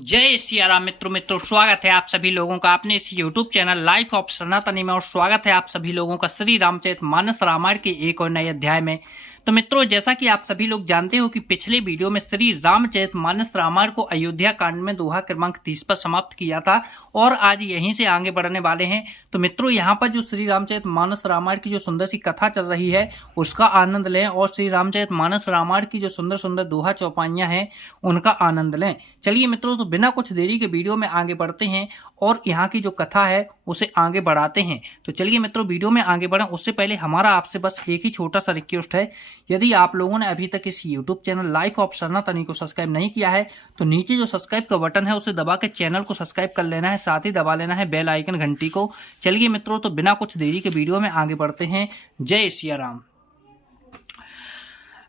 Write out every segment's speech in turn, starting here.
जय सिया राम। मित्रों स्वागत है आप सभी लोगों का अपने इस YouTube चैनल लाइफ ऑफ सनातनी में। और स्वागत है आप सभी लोगों का श्री रामचरितमानस रामायण के एक और नए अध्याय में। तो मित्रों, जैसा कि आप सभी लोग जानते हो कि पिछले वीडियो में श्री रामचरितमानस रामायण को अयोध्या कांड में दोहा क्रमांक 30 पर समाप्त किया था और आज यहीं से आगे बढ़ने वाले हैं। तो मित्रों, यहाँ पर जो श्री रामचरितमानस रामायण की जो सुंदर सी कथा चल रही है उसका आनंद लें और श्री रामचरितमानस रामायण की जो सुंदर सुंदर दोहा चौपाइयां हैं उनका आनंद लें। चलिए मित्रों, तो बिना कुछ देरी के वीडियो में आगे बढ़ते हैं और यहाँ की जो कथा है उसे आगे बढ़ाते हैं। तो चलिए मित्रों, वीडियो में आगे बढ़ें उससे पहले हमारा आपसे बस एक ही छोटा सा रिक्वेस्ट है। यदि आप लोगों ने अभी तक इस YouTube चैनल लाइफ ऑफ सनातनी को सब्सक्राइब नहीं किया है तो नीचे जो सब्सक्राइब का बटन है उसे दबा के चैनल को सब्सक्राइब कर लेना है, साथ ही दबा लेना है बेल आइकन घंटी को। चलिए मित्रों, तो बिना कुछ देरी के वीडियो में आगे बढ़ते हैं। जय सिया राम।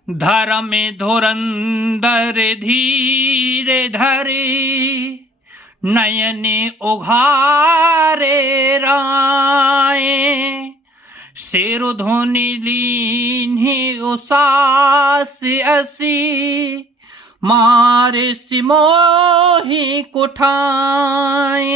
धर्म धुरंधर धीरे धरे नयने उघारे राय शेरु धोनी लीन्ही उसास असी मारे सिमोही कुठाए।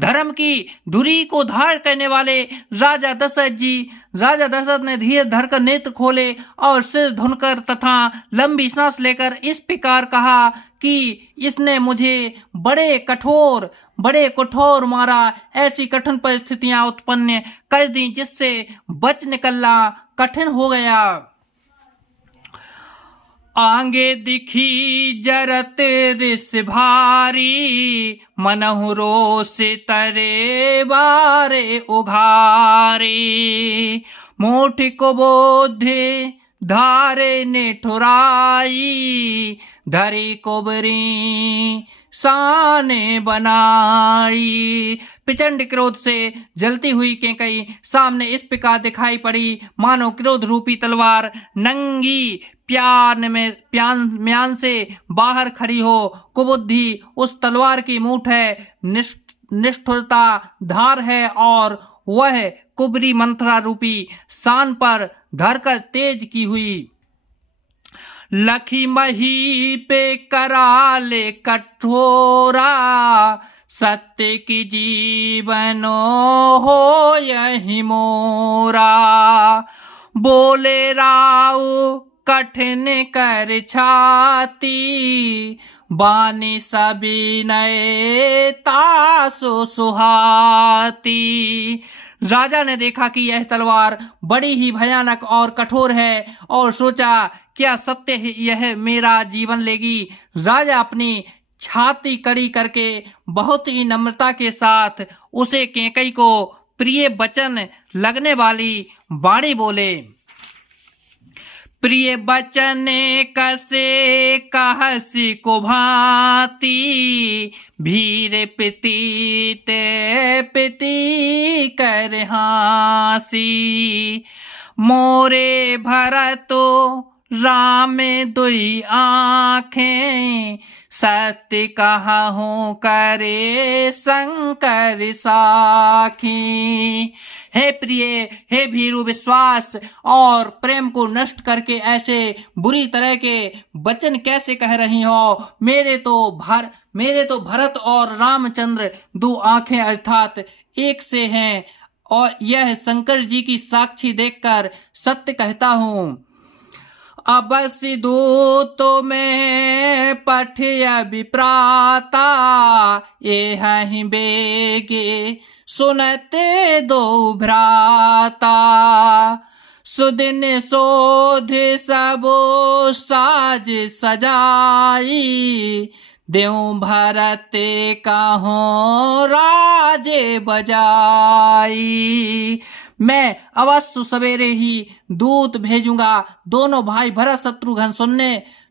धर्म की धुरी को धार करने वाले राजा दशरथ ने धीरे धर कर नेत्र खोले और सिर धुनकर तथा लंबी सांस लेकर इस प्रकार कहा कि इसने मुझे बड़े कठोर मारा। ऐसी कठिन परिस्थितियां उत्पन्न कर दी जिससे बच निकलना कठिन हो गया। आगे दिखी जरत रिस भारी मनहु रोष तरे बारे उघारे मोठ को बोधे धारे ने ठुराई धरी कोबरी साने बनाई। प्रचंड क्रोध से जलती हुई केकई सामने इस प्रकार दिखाई पड़ी मानो क्रोध रूपी तलवार नंगी म्यान से बाहर खड़ी हो। कुबुद्धि उस तलवार की मूठ है, निष्ठुरता धार है और वह कुबरी मंत्रा रूपी सान पर धरकर तेज की हुई। लखी मही पे कराले कठोरा सत्य की जीवनो हो यही मोरा बोले राव कठिन कर छाती बानी सभी नए तासो सुहाती। राजा ने देखा कि यह तलवार बड़ी ही भयानक और कठोर है और सोचा क्या सत्य है यह मेरा जीवन लेगी। राजा अपनी छाती कड़ी करके बहुत ही नम्रता के साथ उसे केकई को प्रिय वचन लगने वाली वाणी बोले। प्रिय बचन कसे कहसी को भांति भीरे पिती कर हासी मोरे भरतो राम दुई आँखें सत्य कहूँ करे शंकर साखी। हे प्रिय, हे भीरु, विश्वास और प्रेम को नष्ट करके ऐसे बुरी तरह के वचन कैसे कह रही हो। मेरे तो भरत और रामचंद्र दो आंखें अर्थात एक से हैं और यह शंकर जी की साक्षी देखकर सत्य कहता हूँ। अवश्य दूतो में पठिय विप्राता एहि बेगे सुनते दो भ्राता सुदिन शोध सबो साज सजाई देव भरत कहो राजे बजाई। मैं अवश्य सवेरे ही दूत भेजूंगा। दोनों भाई भरत शत्रुघ्न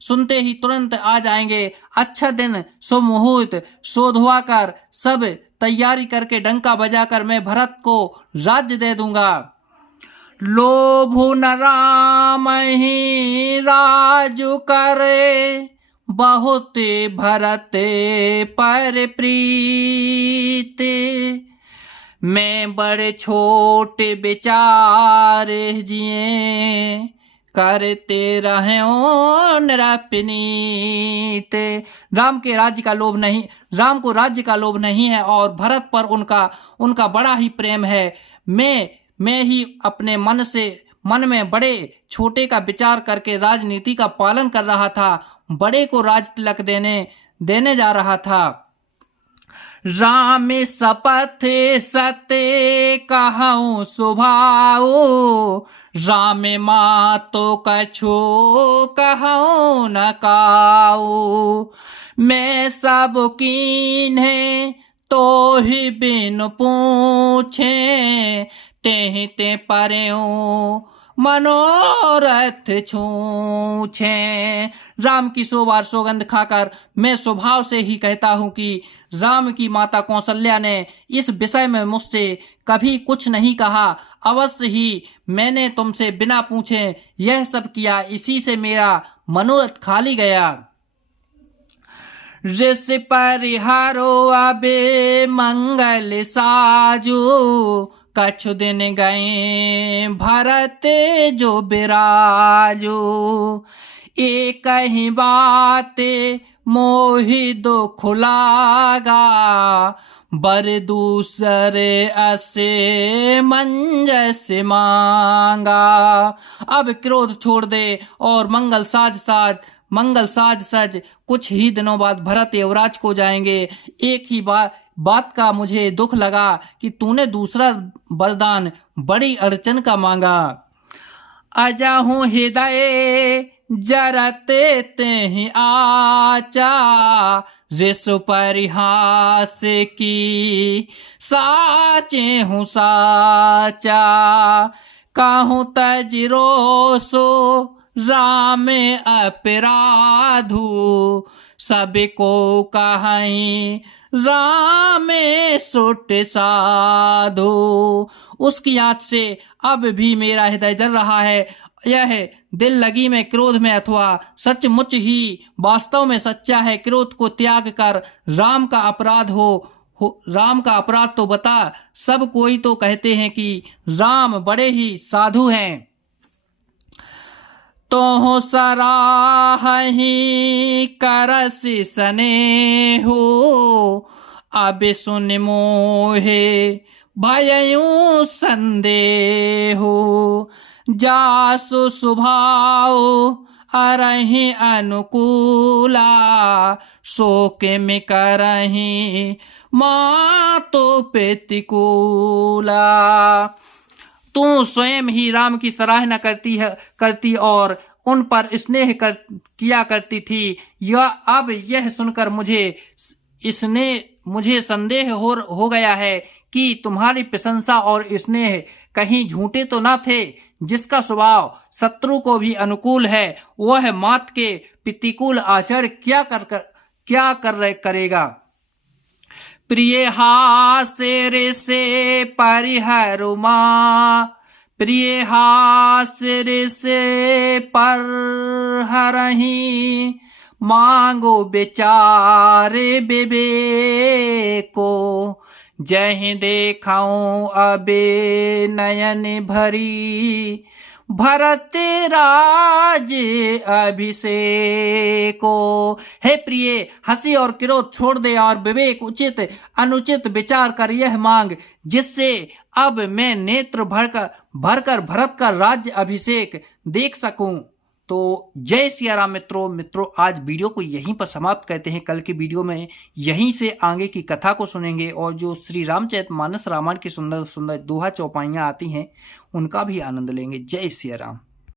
सुनते ही तुरंत आ जाएंगे। अच्छा दिन शुभ मुहूर्त शोधवा कर सब तैयारी करके डंका बजाकर मैं भरत को राज्य दे दूंगा। लोभु न राम ही राजु करे बहुत भरत पर प्रीत मैं बड़े छोटे बेचारे जिए करते रहे निरपनीत। राम के राज्य का लोभ नहीं, राम को राज्य का लोभ नहीं है और भरत पर उनका बड़ा ही प्रेम है। मैं ही अपने मन में बड़े छोटे का विचार करके राजनीति का पालन कर रहा था, बड़े को राज तिलक देने जा रहा था। राम शपथ सत्य कहूँ सुभाओ, राम मातो कछु कहूँ न काऊ। मैं सब कीन्हे तो ही बिन पूछे, ते पर्यों मनोरथ छूछे। राम की 100 बार सौगंध खाकर मैं स्वभाव से ही कहता हूँ कि राम की माता कौशल्या ने इस विषय में मुझसे कभी कुछ नहीं कहा। अवश्य ही मैंने तुमसे बिना पूछे यह सब किया, इसी से मेरा मनोरथ खाली गया। ऋषि परिहारो अबे मंगल साजू, कछु दिन गए भरत जो बिराजो। एक ही बात मोहि दुख लागा, बर दूसरे असे मंजस मांगा। अब क्रोध छोड़ दे और मंगल साज सज। कुछ ही दिनों बाद भरत युवराज को जाएंगे। एक ही बात का मुझे दुख लगा कि तूने दूसरा वरदान बड़ी अड़चन का मांगा। अजहूँ हृदय जरते ते आचा, ऋषि परिहास की साचे हूँ साचा। कहूँ तजरोसो राम अपराधु, सबको कहीं राम सुट साधु। उसकी आँच से अब भी मेरा हृदय जल रहा है। यह दिल लगी में, क्रोध में अथवा सचमुच ही वास्तव में सच्चा है। क्रोध को त्याग कर राम का अपराध तो बता। सब कोई तो कहते हैं कि राम बड़े ही साधु हैं। तो सराहि करसि स्नेहो, अब सुन मोहे भयउ संदेहो। जासु स्वभाव अरहि अनुकूला, शोक में करहि मातो प्रतिकूला। तू स्वयं ही राम की सराहना करती और उन पर स्नेह किया करती थी। अब यह सुनकर मुझे संदेह हो गया है कि तुम्हारी प्रशंसा और स्नेह कहीं झूठे तो ना थे। जिसका स्वभाव शत्रु को भी अनुकूल है, वह मात के प्रतिकूल आचरण क्या करेगा। प्रिय हास्य से परिहरुमा, प्रिय हास्य से पर हरही। मांगो विचार विवेको, जहि देखाऊं अबे नयन भरी। भरत राज अभिषेको। हे प्रिय, हंसी और क्रोध छोड़ दे और विवेक उचित अनुचित विचार कर यह मांग, जिससे अब मैं नेत्र भरकर भरत का राज्य अभिषेक देख सकूं। तो जय सिया राम मित्रों, आज वीडियो को यहीं पर समाप्त करते हैं। कल की वीडियो में यहीं से आगे की कथा को सुनेंगे और जो श्री रामचरितमानस रामायण की सुंदर सुंदर दोहा चौपाइयाँ आती हैं उनका भी आनंद लेंगे। जय सिया राम।